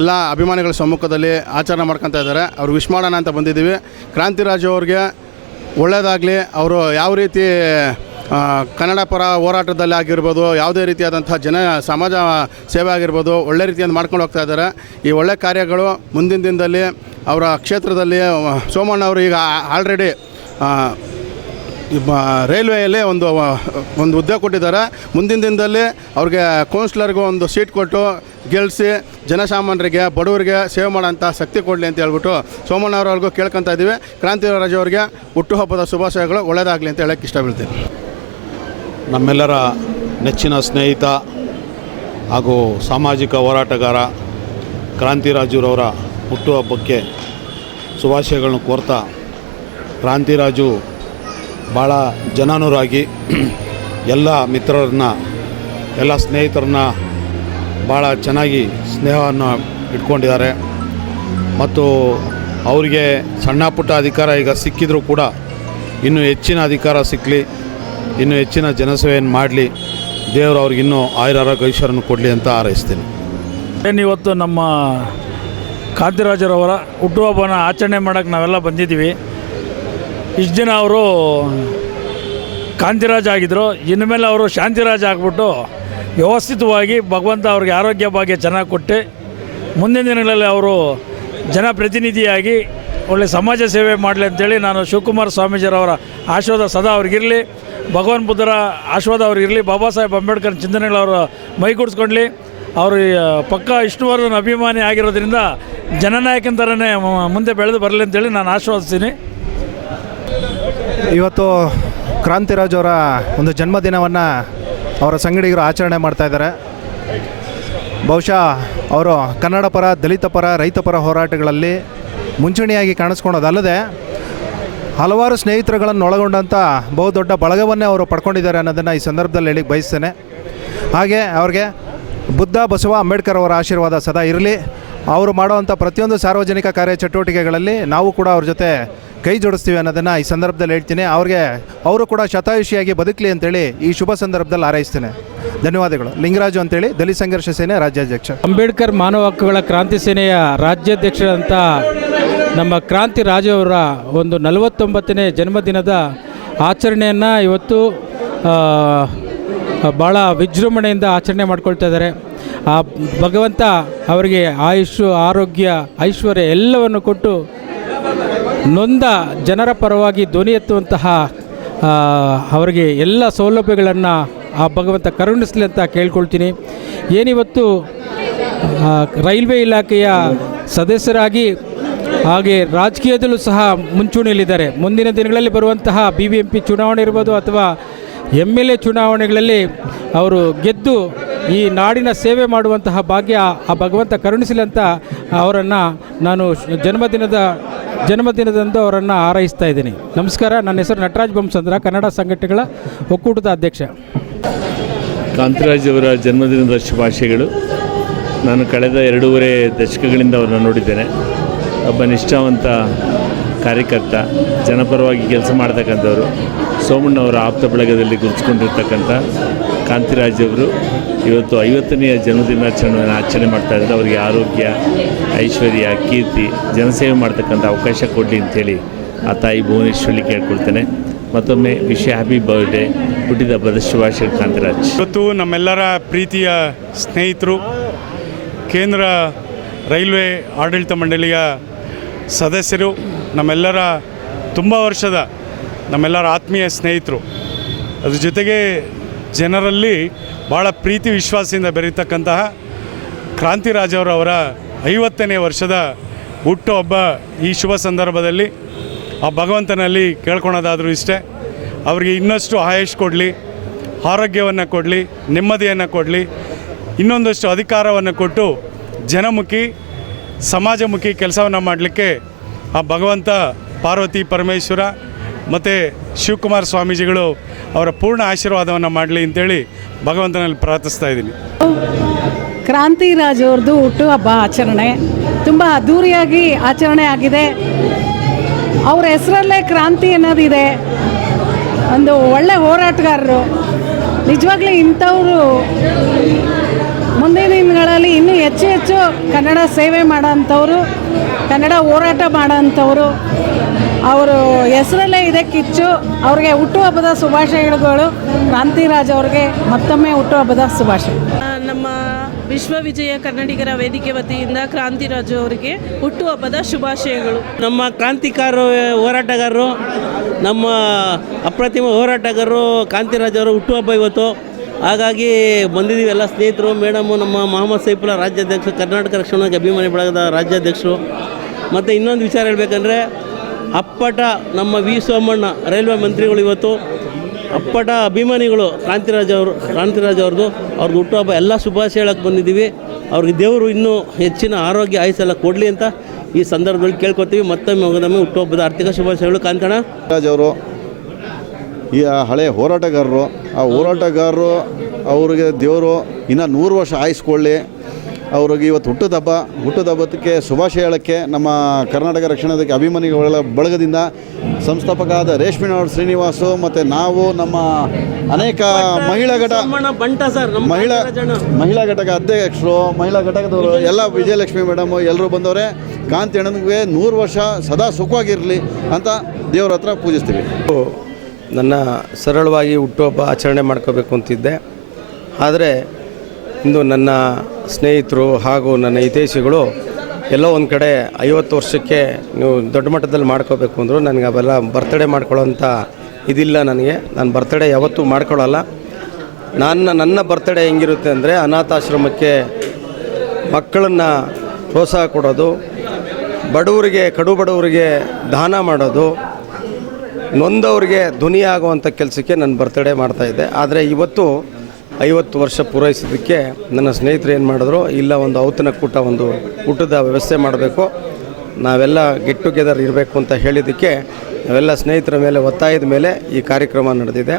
ಎಲ್ಲ ಅಭಿಮಾನಿಗಳ ಸಮ್ಮುಖದಲ್ಲಿ ಆಚರಣೆ ಮಾಡ್ಕೊತಾ ಇದ್ದಾರೆ. ಅವ್ರು ವಿಶ್ ಮಾಡೋಣ ಅಂತ ಬಂದಿದ್ದೀವಿ. ಕ್ರಾಂತಿರಾಜ್ ಅವ್ರಿಗೆ ಒಳ್ಳೆಯದಾಗಲಿ. ಅವರು ಯಾವ ರೀತಿ ಕನ್ನಡ ಪರ ಹೋರಾಟದಲ್ಲಿ ಆಗಿರ್ಬೋದು, ಯಾವುದೇ ರೀತಿಯಾದಂಥ ಸಮಾಜ ಸೇವೆ ಆಗಿರ್ಬೋದು, ಒಳ್ಳೆ ರೀತಿಯಿಂದ ಮಾಡ್ಕೊಂಡು ಹೋಗ್ತಾ ಇದ್ದಾರೆ. ಈ ಒಳ್ಳೆ ಕಾರ್ಯಗಳು ಮುಂದಿನ ದಿನದಲ್ಲಿ ಅವರ ಕ್ಷೇತ್ರದಲ್ಲಿ ಸೋಮಣ್ಣ ಅವರು ಈಗ ಆಲ್ರೆಡಿ ರೈಲ್ವೆಯಲ್ಲಿ ಒಂದು ಹುದ್ದೆ ಕೊಟ್ಟಿದ್ದಾರೆ. ಮುಂದಿನ ದಿನದಲ್ಲಿ ಅವ್ರಿಗೆ ಕೌನ್ಸಿಲರ್ಗೂ ಒಂದು ಸೀಟ್ ಕೊಟ್ಟು ಗೆಲ್ಲಿಸಿ ಜನಸಾಮಾನ್ಯರಿಗೆ ಬಡವರಿಗೆ ಸೇವೆ ಮಾಡೋಂಥ ಶಕ್ತಿ ಕೊಡಲಿ ಅಂತ ಹೇಳ್ಬಿಟ್ಟು ಸೋಮಣ್ಣವ್ರಿಗೂ ಕೇಳ್ಕೊತಾ ಇದ್ದೀವಿ. ಕ್ರಾಂತಿರಾಜ್ ಅವರಿಗೆ ಹುಟ್ಟುಹಬ್ಬದ ಶುಭಾಶಯಗಳು, ಒಳ್ಳೆಯದಾಗಲಿ ಅಂತ ಹೇಳೋಕ್ಕೆ ಇಷ್ಟಪಡ್ತೀನಿ. ನಮ್ಮೆಲ್ಲರ ನೆಚ್ಚಿನ ಸ್ನೇಹಿತ ಹಾಗೂ ಸಾಮಾಜಿಕ ಹೋರಾಟಗಾರ ಕ್ರಾಂತಿರಾಜುರವರ ಹುಟ್ಟುಹಬ್ಬಕ್ಕೆ ಶುಭಾಶಯಗಳನ್ನು ಕೋರ್ತಾ, ಕ್ರಾಂತಿರಾಜು ಭಾಳ ಜನಾನುರಾಗಿ ಎಲ್ಲ ಮಿತ್ರರನ್ನ, ಎಲ್ಲ ಸ್ನೇಹಿತರನ್ನ ಭಾಳ ಚೆನ್ನಾಗಿ ಸ್ನೇಹವನ್ನು ಇಟ್ಕೊಂಡಿದ್ದಾರೆ. ಮತ್ತು ಅವರಿಗೆ ಸಣ್ಣ ಪುಟ್ಟ ಅಧಿಕಾರ ಈಗ ಸಿಕ್ಕಿದರೂ ಕೂಡ ಇನ್ನೂ ಹೆಚ್ಚಿನ ಅಧಿಕಾರ ಸಿಕ್ಕಲಿ, ಇನ್ನೂ ಹೆಚ್ಚಿನ ಜನಸೇವೆಯನ್ನು ಮಾಡಲಿ, ದೇವರು ಅವ್ರಿಗೆ ಇನ್ನೂ ಆಯುರಾರೋಗ್ಯ ಐಶ್ವರ್ಯವನ್ನು ಕೊಡಲಿ ಅಂತ ಹಾರೈಸ್ತೀನಿ. ಇವತ್ತು ನಮ್ಮ ಕ್ರಾಂತಿರಾಜರವರ ಹುಟ್ಟುಹಬ್ಬನ ಆಚರಣೆ ಮಾಡೋಕ್ಕೆ ನಾವೆಲ್ಲ ಬಂದಿದ್ದೀವಿ. ಇಷ್ಟು ದಿನ ಅವರು ಕಾಂತಿರಾಜ್ ಆಗಿದ್ದರು, ಇನ್ಮೇಲೆ ಅವರು ಶಾಂತಿರಾಜ್ ಆಗಿಬಿಟ್ಟು ವ್ಯವಸ್ಥಿತವಾಗಿ ಭಗವಂತ ಅವ್ರಿಗೆ ಆರೋಗ್ಯ ಭಾಗ್ಯ ಚೆನ್ನಾಗಿ ಕೊಟ್ಟು ಮುಂದಿನ ದಿನಗಳಲ್ಲಿ ಅವರು ಜನಪ್ರತಿನಿಧಿಯಾಗಿ ಒಳ್ಳೆ ಸಮಾಜ ಸೇವೆ ಮಾಡಲಿ ಅಂತೇಳಿ ನಾನು ಶಿವಕುಮಾರ ಸ್ವಾಮೀಜಿಯವರ ಆಶೀರ್ವಾದ ಸದಾ ಅವ್ರಿಗಿರಲಿ, ಭಗವಾನ್ ಬುದ್ಧರ ಆಶೀರ್ವಾದ ಅವ್ರಿಗಿರಲಿ, ಬಾಬಾ ಸಾಹೇಬ್ ಅಂಬೇಡ್ಕರ್ ಚಿಂತನೆಗಳು ಮೈಗೂಡಿಸ್ಕೊಳ್ಳಿ. ಅವರು ಪಕ್ಕ ವಿಷ್ಣುವರ್ಧನ್ ಅಭಿಮಾನಿ ಆಗಿರೋದ್ರಿಂದ ಜನನಾಯಕನ ಥರನೇ ಮುಂದೆ ಬೆಳೆದು ಬರಲಿ ಅಂತೇಳಿ ನಾನು ಆಶೀರ್ವದಿಸ್ತೀನಿ. ಇವತ್ತು ಕ್ರಾಂತಿರಾಜ್ ಅವರ ಒಂದು ಜನ್ಮದಿನವನ್ನು ಅವರ ಸಂಗಡಿಗರು ಆಚರಣೆ ಮಾಡ್ತಾಯಿದ್ದಾರೆ. ಬಹುಶಃ ಅವರು ಕನ್ನಡ ಪರ, ದಲಿತ ಪರ, ರೈತ ಪರ ಹೋರಾಟಗಳಲ್ಲಿ ಮುಂಚೂಣಿಯಾಗಿ ಕಾಣಿಸ್ಕೊಳೋದಲ್ಲದೆ ಹಲವಾರು ಸ್ನೇಹಿತರುಗಳನ್ನು ಒಳಗೊಂಡಂಥ ಬಹುದೊಡ್ಡ ಬಳಗವನ್ನೇ ಅವರು ಪಡ್ಕೊಂಡಿದ್ದಾರೆ ಅನ್ನೋದನ್ನು ಈ ಸಂದರ್ಭದಲ್ಲಿ ಹೇಳಿಕ್ಕೆ ಬಯಸ್ತೇನೆ. ಹಾಗೆ ಅವ್ರಿಗೆ ಬುದ್ಧ, ಬಸವ, ಅಂಬೇಡ್ಕರ್ ಅವರ ಆಶೀರ್ವಾದ ಸದಾ ಇರಲಿ. ಅವರು ಮಾಡುವಂಥ ಪ್ರತಿಯೊಂದು ಸಾರ್ವಜನಿಕ ಕಾರ್ಯ ಚಟುವಟಿಕೆಗಳಲ್ಲಿ ನಾವು ಕೂಡ ಅವ್ರ ಜೊತೆ ಕೈ ಜೋಡಿಸ್ತೀವಿ ಅನ್ನೋದನ್ನು ಈ ಸಂದರ್ಭದಲ್ಲಿ ಹೇಳ್ತೀನಿ. ಅವರು ಕೂಡ ಶತಾಯುಷಿಯಾಗಿ ಬದುಕಲಿ ಅಂತೇಳಿ ಈ ಶುಭ ಸಂದರ್ಭದಲ್ಲಿ ಹಾರೈಸ್ತೇನೆ. ಧನ್ಯವಾದಗಳು. ಲಿಂಗರಾಜು ಅಂತೇಳಿ ದಲಿತ ಸಂಘರ್ಷ ಸೇನೆ ರಾಜ್ಯಾಧ್ಯಕ್ಷ. ಅಂಬೇಡ್ಕರ್ ಮಾನವ ಹಕ್ಕುಗಳ ಕ್ರಾಂತಿ ಸೇನೆಯ ರಾಜ್ಯಾಧ್ಯಕ್ಷರಂಥ ನಮ್ಮ ಕ್ರಾಂತಿರಾಜು ಅವರ ಒಂದು 49ನೇ ಜನ್ಮದಿನದ ಆಚರಣೆಯನ್ನು ಇವತ್ತು ಭಾಳ ವಿಜೃಂಭಣೆಯಿಂದ ಆಚರಣೆ ಮಾಡ್ಕೊಳ್ತಾ ಇದ್ದಾರೆ. ಆ ಭಗವಂತ ಅವರಿಗೆ ಆಯುಷ್, ಆರೋಗ್ಯ, ಐಶ್ವರ್ಯ ಎಲ್ಲವನ್ನು ಕೊಟ್ಟು ನೊಂದ ಜನರ ಪರವಾಗಿ ಧ್ವನಿ ಎತ್ತುವಂತಹ ಅವರಿಗೆ ಎಲ್ಲ ಸೌಲಭ್ಯಗಳನ್ನು ಆ ಭಗವಂತ ಕರುಣಿಸಲಿ ಅಂತ ಕೇಳ್ಕೊಳ್ತೀನಿ. ಏನಿವತ್ತು ರೈಲ್ವೆ ಇಲಾಖೆಯ ಸದಸ್ಯರಾಗಿ ಹಾಗೆ ರಾಜಕೀಯದಲ್ಲೂ ಸಹ ಮುಂಚೂಣಿಯಲ್ಲಿದ್ದಾರೆ. ಮುಂದಿನ ದಿನಗಳಲ್ಲಿ ಬರುವಂತಹ BBMP ಚುನಾವಣೆ ಇರ್ಬೋದು ಅಥವಾ MLA ಚುನಾವಣೆಗಳಲ್ಲಿ ಅವರು ಗೆದ್ದು ಈ ನಾಡಿನ ಸೇವೆ ಮಾಡುವಂತಹ ಭಾಗ್ಯ ಆ ಭಗವಂತ ಕರುಣಿಸಲಿ ಅಂತ ಅವರನ್ನು ನಾನು ಜನ್ಮದಿನದಂದು ಅವರನ್ನು ಹಾರೈಸ್ತಾ ಇದ್ದೀನಿ. ನಮಸ್ಕಾರ. ನನ್ನ ಹೆಸರು ನಟರಾಜ್ ಬೊಮ್ಮಸಂದ್ರ, ಕನ್ನಡ ಸಂಘಟನೆಗಳ ಒಕ್ಕೂಟದ ಅಧ್ಯಕ್ಷ. ಕಾಂತಿರಾಜ್ ಅವರ ಜನ್ಮದಿನದ ಶುಭಾಶಯಗಳು. ನಾನು ಕಳೆದ 2.5 ದಶಕಗಳಿಂದ ಅವರನ್ನು ನೋಡಿದ್ದೇನೆ. ಒಬ್ಬ ನಿಷ್ಠಾವಂತ ಕಾರ್ಯಕರ್ತ, ಜನಪರವಾಗಿ ಕೆಲಸ ಮಾಡ್ತಕ್ಕಂಥವರು, ಸೋಮಣ್ಣವರ ಆಪ್ತ ಬಳಗದಲ್ಲಿ ಗುರುತಿಸ್ಕೊಂಡಿರ್ತಕ್ಕಂಥ ಕಾಂತಿರಾಜ್ ಅವರು ಇವತ್ತು 50ನೇ ಜನ್ಮದಿನಾಚರಣೆಯನ್ನು ಆಚರಣೆ ಮಾಡ್ತಾಯಿದ್ದಾರೆ. ಅವರಿಗೆ ಆರೋಗ್ಯ, ಐಶ್ವರ್ಯ, ಕೀರ್ತಿ, ಜನಸೇವೆ ಮಾಡ್ತಕ್ಕಂಥ ಅವಕಾಶ ಕೊಡಲಿ ಅಂಥೇಳಿ ಆ ತಾಯಿ ಭುವನೇಶ್ವರಿ ಕೇಳ್ಕೊಳ್ತೇನೆ. ಮತ್ತೊಮ್ಮೆ ಹ್ಯಾಪಿ ಬರ್ಡೇ, ಹುಟ್ಟಿದ ಹಬ್ಬದ ಶುಭಾಶಯ ಕಾಂತಿರಾಜ್. ಇವತ್ತು ನಮ್ಮೆಲ್ಲರ ಪ್ರೀತಿಯ ಸ್ನೇಹಿತರು, ಕೇಂದ್ರ ರೈಲ್ವೆ ಆಡಳಿತ ಮಂಡಳಿಯ ಸದಸ್ಯರು, ನಮ್ಮೆಲ್ಲರ ತುಂಬ ವರ್ಷದ ನಮ್ಮೆಲ್ಲರ ಆತ್ಮೀಯ ಸ್ನೇಹಿತರು, ಅದ್ರ ಜೊತೆಗೆ ಜನರಲ್ಲಿ ಭಾಳ ಪ್ರೀತಿ ವಿಶ್ವಾಸದಿಂದ ಬೆರೀತಕ್ಕಂತಹ ಕ್ರಾಂತಿರಾಜ್ ಅವರ 50ನೇ ವರ್ಷದ ಹುಟ್ಟುಹಬ್ಬ. ಈ ಶುಭ ಸಂದರ್ಭದಲ್ಲಿ ಆ ಭಗವಂತನಲ್ಲಿ ಕೇಳ್ಕೊಳೋದಾದರೂ ಇಷ್ಟೇ, ಅವರಿಗೆ ಇನ್ನಷ್ಟು ಆಯುಷ್ ಕೊಡಲಿ, ಆರೋಗ್ಯವನ್ನು ಕೊಡಲಿ, ನೆಮ್ಮದಿಯನ್ನು ಕೊಡಲಿ, ಇನ್ನೊಂದಷ್ಟು ಅಧಿಕಾರವನ್ನು ಕೊಟ್ಟು ಜನಮುಖಿ, ಸಮಾಜಮುಖಿ ಕೆಲಸವನ್ನು ಮಾಡಲಿಕ್ಕೆ ಆ ಭಗವಂತ, ಪಾರ್ವತಿ ಪರಮೇಶ್ವರ ಮತ್ತು ಶಿವಕುಮಾರ ಸ್ವಾಮೀಜಿಗಳು ಅವರ ಪೂರ್ಣ ಆಶೀರ್ವಾದವನ್ನು ಮಾಡಲಿ ಅಂತೇಳಿ ಭಗವಂತನಲ್ಲಿ ಪ್ರಾರ್ಥಿಸ್ತಾ ಇದ್ದೀನಿ. ಕ್ರಾಂತಿರಾಜ್ ಅವ್ರದ್ದು ಹುಟ್ಟುಹಬ್ಬ ಆಚರಣೆ ತುಂಬ ಅದ್ಧೂರಿಯಾಗಿ ಆಚರಣೆ ಆಗಿದೆ. ಅವ್ರ ಹೆಸರಲ್ಲೇ ಕ್ರಾಂತಿ ಅನ್ನೋದಿದೆ. ಒಂದು ಒಳ್ಳೆ ಹೋರಾಟಗಾರರು. ನಿಜವಾಗ್ಲೂ ಇಂಥವರು ಮುಂದಿನ ದಿನಗಳಲ್ಲಿ ಇನ್ನೂ ಹೆಚ್ಚು ಹೆಚ್ಚು ಕನ್ನಡ ಸೇವೆ ಮಾಡೋಂಥವ್ರು, ಕನ್ನಡ ಹೋರಾಟ ಮಾಡೋಂಥವ್ರು. ಅವರು ಹೆಸರಲ್ಲೇ ಇದೆ ಕಿಚ್ಚು. ಅವ್ರಿಗೆ ಹುಟ್ಟುಹಬ್ಬದ ಶುಭಾಶಯಗಳು. ಕ್ರಾಂತಿರಾಜ್ ಅವ್ರಿಗೆ ಮತ್ತೊಮ್ಮೆ ಹುಟ್ಟುಹಬ್ಬದ ಶುಭಾಶಯ. ನಮ್ಮ ವಿಶ್ವವಿಜಯ ಕನ್ನಡಿಗರ ವೇದಿಕೆ ವತಿಯಿಂದ ಕ್ರಾಂತಿರಾಜು ಅವರಿಗೆ ಹುಟ್ಟುಹಬ್ಬದ ಶುಭಾಶಯಗಳು. ನಮ್ಮ ಕ್ರಾಂತಿಕಾರ ಹೋರಾಟಗಾರರು, ನಮ್ಮ ಅಪ್ರತಿಮ ಹೋರಾಟಗಾರರು ಕಾಂತಿರಾಜ್ ಅವರ ಹುಟ್ಟುಹಬ್ಬ ಇವತ್ತು. ಹಾಗಾಗಿ ಬಂದಿದ್ದೀವಿ ಎಲ್ಲ ಸ್ನೇಹಿತರು, ಮೇಡಮು, ನಮ್ಮ ಮೊಹಮ್ಮದ್ ಸೈಫುಲ್ಲಾ ರಾಜ್ಯಾಧ್ಯಕ್ಷರು, ಕರ್ನಾಟಕ ರಕ್ಷಣಾ ಅಭಿಮಾನಿ ಬಳಗದ ರಾಜ್ಯಾಧ್ಯಕ್ಷರು. ಮತ್ತು ಇನ್ನೊಂದು ವಿಚಾರ ಹೇಳಬೇಕಂದ್ರೆ, ಅಪ್ಪಟ ನಮ್ಮ ವಿ ಸೋಮಣ್ಣ ರೈಲ್ವೆ ಮಂತ್ರಿಗಳು ಇವತ್ತು ಅಪ್ಪಟ ಅಭಿಮಾನಿಗಳು ಕಾಂತಿರಾಜ್ ಅವ್ರದ್ದು ಹುಟ್ಟುಹಬ್ಬ ಎಲ್ಲ ಶುಭಾಶಯ ಹೇಳಕ್ಕೆ ಬಂದಿದ್ದೀವಿ. ಅವ್ರಿಗೆ ದೇವರು ಇನ್ನೂ ಹೆಚ್ಚಿನ ಆರೋಗ್ಯ ಆಯುಸ್ಸೆಲ್ಲ ಕೊಡಲಿ ಅಂತ ಈ ಸಂದರ್ಭದಲ್ಲಿ ಕೇಳ್ಕೊತೀವಿ. ಮತ್ತೊಮ್ಮೆ ಹುಟ್ಟುಹಬ್ಬದ ಆರ್ಥಿಕ ಶುಭಾಶಯಗಳು. ಕಾಂತಣ್ಣ ರಾಜ್ ಅವರು ಈ ಹಳೆಯ ಹೋರಾಟಗಾರರು, ಆ ಹೋರಾಟಗಾರರು ಅವ್ರಿಗೆ ದೇವರು ಇನ್ನೂ 100 ವರ್ಷ ಆಯುಸ್ಕೊಳ್ಳಿ. ಅವ್ರಿಗೆ ಇವತ್ತು ಹುಟ್ಟುಹಬ್ಬಕ್ಕೆ ಶುಭಾಶಯ ಹೇಳೋಕ್ಕೆ ನಮ್ಮ ಕರ್ನಾಟಕ ರಕ್ಷಣಾಧಿಕ ಅಭಿಮಾನಿಗಳ ಬಳಗದಿಂದ ಸಂಸ್ಥಾಪಕ ರೇಷ್ಮೆನವರು ಶ್ರೀನಿವಾಸು ಮತ್ತು ನಾವು, ನಮ್ಮ ಅನೇಕ ಮಹಿಳಾ ಘಟಕ ಅಧ್ಯಕ್ಷರು, ಮಹಿಳಾ ಘಟಕದವರು ಎಲ್ಲ, ವಿಜಯಲಕ್ಷ್ಮಿ ಮೇಡಮು ಎಲ್ಲರೂ ಬಂದವರೇ. ಕಾಂತಿ ಅಣ್ಣನಿಗೆ 100 ವರ್ಷ ಸದಾ ಸುಖವಾಗಿರಲಿ ಅಂತ ದೇವರ ಹತ್ರ ಪೂಜಿಸ್ತೀವಿ. ನನ್ನ ಸರಳವಾಗಿ ಹುಟ್ಟುಹಬ್ಬ ಆಚರಣೆ ಮಾಡ್ಕೋಬೇಕು ಅಂತಿದ್ದೆ. ಆದರೆ ಇಂದು ನನ್ನ ಸ್ನೇಹಿತರು ಹಾಗೂ ನನ್ನ ಹಿತೈಷಿಗಳು ಎಲ್ಲೋ ಒಂದು ಕಡೆ 50 ವರ್ಷಕ್ಕೆ ನೀವು ದೊಡ್ಡ ಮಟ್ಟದಲ್ಲಿ ಮಾಡ್ಕೋಬೇಕು ಅಂದರು. ನನಗೆ ಅವೆಲ್ಲ ಬರ್ತಡೇ ಮಾಡ್ಕೊಳ್ಳೋಂಥ ಇದಿಲ್ಲ ನನಗೆ. ನಾನು ಬರ್ತಡೇ ಯಾವತ್ತೂ ಮಾಡ್ಕೊಳ್ಳಲ್ಲ. ನನ್ನ ಬರ್ತಡೇ ಹೆಂಗಿರುತ್ತೆ ಅಂದರೆ, ಅನಾಥಾಶ್ರಮಕ್ಕೆ ಮಕ್ಕಳನ್ನು ಪ್ರೋತ್ಸಾಹ ಕೊಡೋದು, ಬಡವರಿಗೆ, ಕಡು ಬಡವರಿಗೆ ದಾನ ಮಾಡೋದು, ನೊಂದವ್ರಿಗೆ ಧ್ವನಿ ಆಗುವಂಥ ಕೆಲಸಕ್ಕೆ ನಾನು ಬರ್ತಡೇ ಮಾಡ್ತಾಯಿದ್ದೆ. ಆದರೆ ಇವತ್ತು 50 ವರ್ಷ ಪೂರೈಸೋದಕ್ಕೆ ನನ್ನ ಸ್ನೇಹಿತರು ಏನು ಮಾಡಿದ್ರು, ಇಲ್ಲ ಒಂದು ಔತಣಕೂಟ, ಒಂದು ಊಟದ ವ್ಯವಸ್ಥೆ ಮಾಡಬೇಕು, ನಾವೆಲ್ಲ ಗೆಟ್ ಟುಗೆದರ್ ಇರಬೇಕು ಅಂತ ಹೇಳಿದ್ದಕ್ಕೆ ನಾವೆಲ್ಲ ಸ್ನೇಹಿತರ ಮೇಲೆ ಒತ್ತಾಯದ ಮೇಲೆ ಈ ಕಾರ್ಯಕ್ರಮ ನಡೆದಿದೆ.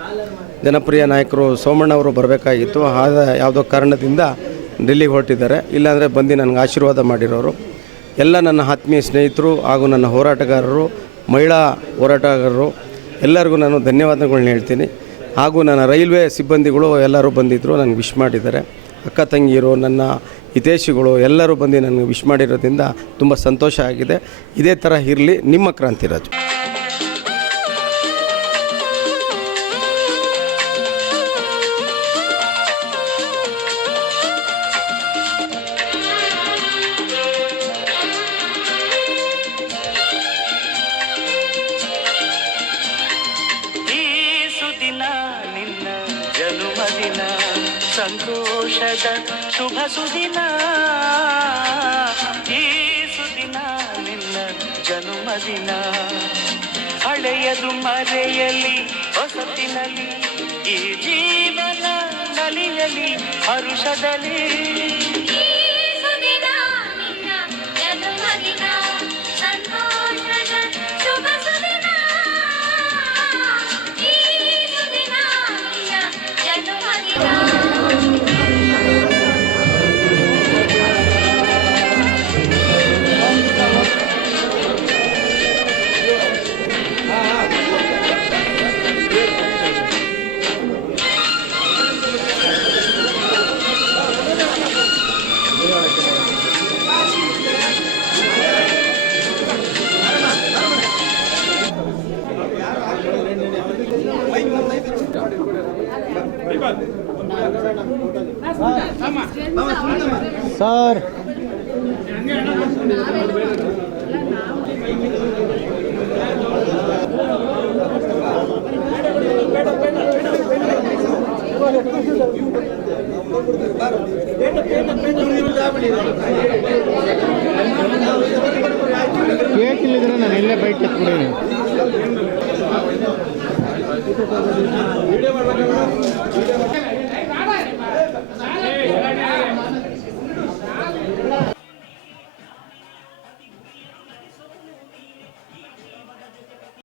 ಜನಪ್ರಿಯ ನಾಯಕರು ಸೋಮಣ್ಣವರು ಬರಬೇಕಾಗಿತ್ತು. ಆದ ಯಾವುದೋ ಕಾರಣದಿಂದ ಡೆಲ್ಲಿಗೆ ಹೊರಟಿದ್ದಾರೆ. ಇಲ್ಲಾಂದರೆ ಬಂದು ನನಗೆ ಆಶೀರ್ವಾದ ಮಾಡಿರೋರು ಎಲ್ಲ ನನ್ನ ಆತ್ಮೀಯ ಸ್ನೇಹಿತರು ಹಾಗೂ ನನ್ನ ಹೋರಾಟಗಾರರು, ಮಹಿಳಾ ಹೋರಾಟಗಾರರು ಎಲ್ಲರಿಗೂ ನಾನು ಧನ್ಯವಾದಗಳನ್ನ ಹೇಳ್ತೀನಿ. ಹಾಗೂ ನನ್ನ ರೈಲ್ವೆ ಸಿಬ್ಬಂದಿಗಳು ಎಲ್ಲರೂ ಬಂದಿದ್ದರು, ನನಗೆ ವಿಶ್ ಮಾಡಿದ್ದಾರೆ. ಅಕ್ಕ ತಂಗಿಯರು, ನನ್ನ ಹಿತೈಷಿಗಳು ಎಲ್ಲರೂ ಬಂದು ನನಗೆ ವಿಶ್ ಮಾಡಿರೋದ್ರಿಂದ ತುಂಬ ಸಂತೋಷ ಆಗಿದೆ. ಇದೇ ಥರ ಇರಲಿ ನಿಮ್ಮ ಕ್ರಾಂತಿರಾಜ್. ಸಂತೋಷದ ಶುಭ ಸುದಿನ, ಈ ಸುದಿನ ನಿನ್ನ ಜನ್ಮದಿನ. ಹಳೆಯದು ಮರೆಯಲಿ ಹೊಸತಿನಲ್ಲಿ, ಈ ಜೀವನ ನಲಿಯಲಿ ಹರುಷದಲ್ಲಿ. ಸರ್ ಕೇಕ್ ಇಲ್ಲಿದ್ರೆ ನಾನು ಎಲ್ಲೇ ಬೈಕ್ ಎತ್ಬಿಡಿ.